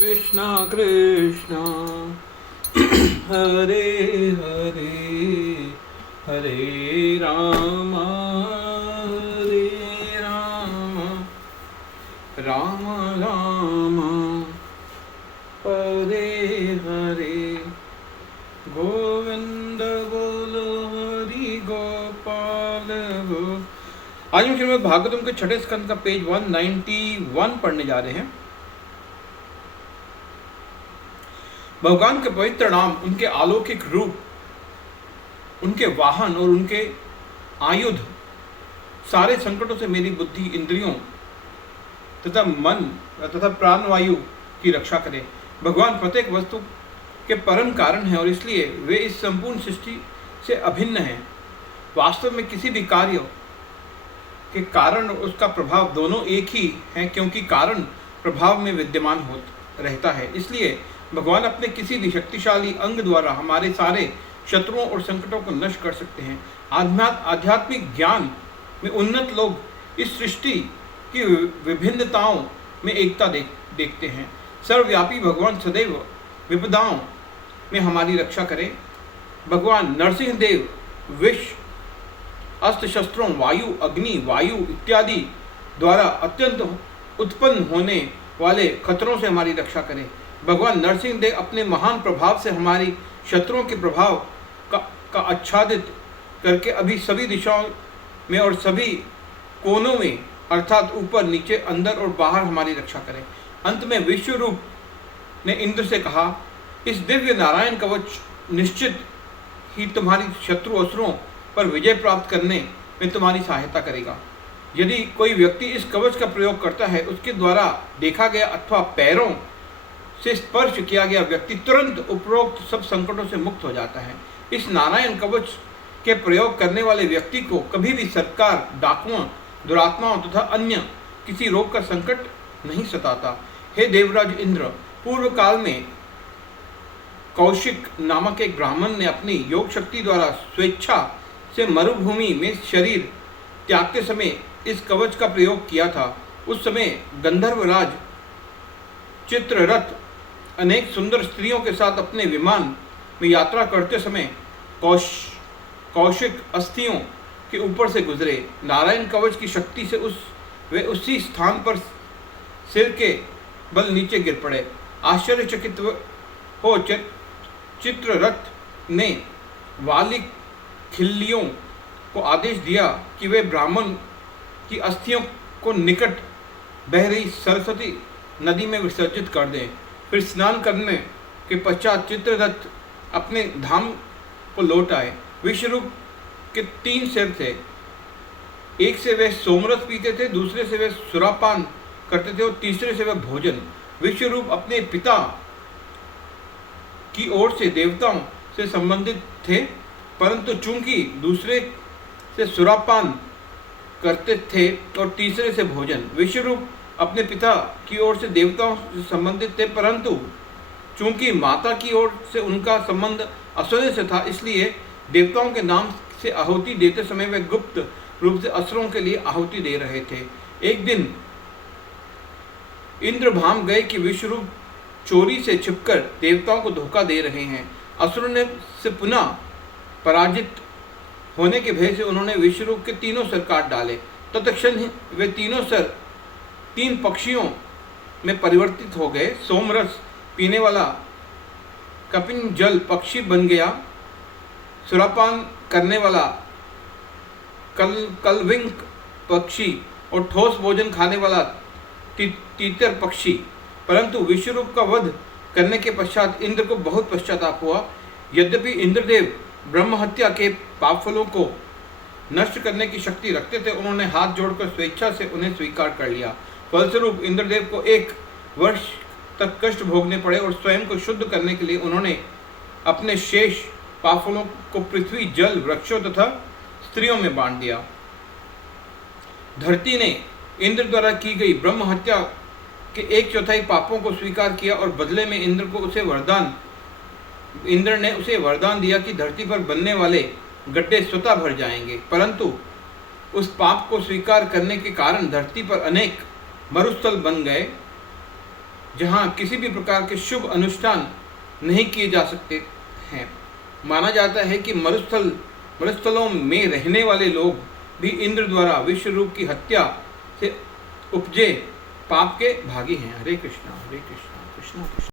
कृष्णा कृष्णा हरे हरे हरे राम राम राम हरे हरे गोविंद बोलो हरि गोपाल गो। आज हम श्रीमद् भागवतम के छठे स्कंद का पेज 191 पढ़ने जा रहे हैं। भगवान के पवित्र नाम, उनके अलौकिक रूप, उनके वाहन और उनके आयुध सारे संकटों से मेरी बुद्धि, इंद्रियों तथा मन तथा प्राणवायु की रक्षा करें। भगवान प्रत्येक वस्तु के परम कारण हैं और इसलिए वे इस संपूर्ण सृष्टि से अभिन्न हैं। वास्तव में किसी भी कार्य के कारण और उसका प्रभाव दोनों एक ही हैं, क्योंकि कारण प्रभाव में विद्यमान रहता है। इसलिए भगवान अपने किसी भी शक्तिशाली अंग द्वारा हमारे सारे शत्रुओं और संकटों को नष्ट कर सकते हैं। आध्यात्मिक ज्ञान में उन्नत लोग इस सृष्टि की विभिन्नताओं में एकता देखते हैं। सर्वव्यापी भगवान सदैव विपदाओं में हमारी रक्षा करें। भगवान नरसिंह देव विष, अस्त्र शस्त्रों, वायु, अग्नि, वायु इत्यादि द्वारा अत्यंत उत्पन्न होने वाले खतरों से हमारी रक्षा करें। भगवान नरसिंह देव अपने महान प्रभाव से हमारी शत्रुओं के प्रभाव का आच्छादित करके अभी सभी दिशाओं में और सभी कोनों में अर्थात ऊपर, नीचे, अंदर और बाहर हमारी रक्षा करें। अंत में विश्वरूप ने इंद्र से कहा, इस दिव्य नारायण कवच निश्चित ही तुम्हारी शत्रु असुरों पर विजय प्राप्त करने में तुम्हारी सहायता करेगा। यदि कोई व्यक्ति इस कवच का प्रयोग करता है, उसके द्वारा देखा गया अथवा पैरों से स्पर्श किया गया व्यक्ति तुरंत उपरोक्त सब संकटों से मुक्त हो जाता है। इस नारायण कवच के प्रयोग करने वाले व्यक्ति को कभी भी सरकार, डाकुओं, दुरात्माओं तथा अन्य किसी रोग का संकट नहीं सताता। हे देवराज इंद्र, पूर्व काल में कौशिक नामक एक ब्राह्मण ने अपनी योग शक्ति द्वारा स्वेच्छा से मरुभूमि में शरीर त्यागते समय इस कवच का प्रयोग किया था। उस समय गंधर्वराज चित्ररथ अनेक सुंदर स्त्रियों के साथ अपने विमान में यात्रा करते समय कौशिक अस्थियों के ऊपर से गुजरे। नारायण कवच की शक्ति से वे उसी स्थान पर सिर के बल नीचे गिर पड़े। आश्चर्यचकित हो चित्ररथ ने वाली खिल्लियों को आदेश दिया कि वे ब्राह्मण की अस्थियों को निकट बह रही सरस्वती नदी में विसर्जित कर दें। फिर स्नान करने के पश्चात चित्ररथ अपने धाम को लौट आए। विश्वरूप के 3 सिर थे। एक से वे सोमरस पीते थे, दूसरे से वे सुरापान करते थे और तीसरे से वे भोजन। विश्वरूप अपने पिता की ओर से देवताओं से संबंधित थे, परंतु चूंकि दूसरे से सुरापान करते थे और तीसरे से भोजन। विश्वरूप अपने पिता की ओर से देवताओं से संबंधित थे, परंतु चूंकि माता की ओर से उनका संबंध असुरों से था, इसलिए देवताओं के नाम से आहुति देते समय वे गुप्त रूप से असुरों के लिए आहुति दे रहे थे। एक दिन इंद्र भाम गए कि विश्वरूप चोरी से छिपकर देवताओं को धोखा दे रहे हैं। असुरों ने से पुनः पराजित होने के भय से उन्होंने विश्वरूप के 3 सर काट डाले। तत्क्षण वे 3 सर 3 पक्षियों में परिवर्तित हो गए। सोमरस पीने वाला कपिन जल पक्षी बन गया। सुरापान करने वाला कलविंक पक्षी और ठोस भोजन खाने वाला तीतर पक्षी। परंतु विश्वरूप का वध करने के पश्चात इंद्र को बहुत पश्चाताप हुआ। यद्यपि इंद्रदेव ब्रह्म हत्या के पापफलों को नष्ट करने की शक्ति रखते थे, उन्होंने हाथ जोड़कर स्वेच्छा से उन्हें स्वीकार कर लिया। फलस्वरूप इंद्रदेव को 1 वर्ष तक कष्ट भोगने पड़े और स्वयं को शुद्ध करने के लिए उन्होंने अपने शेष पापफलों को पृथ्वी, जल, वृक्षों तथा स्त्रियों में बांट दिया। धरती ने इंद्र द्वारा की गई ब्रह्म हत्या के 1/4 पापों को स्वीकार किया और बदले में इंद्र ने उसे वरदान दिया कि धरती पर बनने वाले गड्ढे स्वतः भर जाएंगे। परंतु उस पाप को स्वीकार करने के कारण धरती पर अनेक मरुस्थल बन गए जहाँ किसी भी प्रकार के शुभ अनुष्ठान नहीं किए जा सकते हैं। माना जाता है कि मरुस्थलों में रहने वाले लोग भी इंद्र द्वारा विश्वरूप की हत्या से उपजे पाप के भागी हैं। हरे कृष्णा कृष्णा कृष्णा।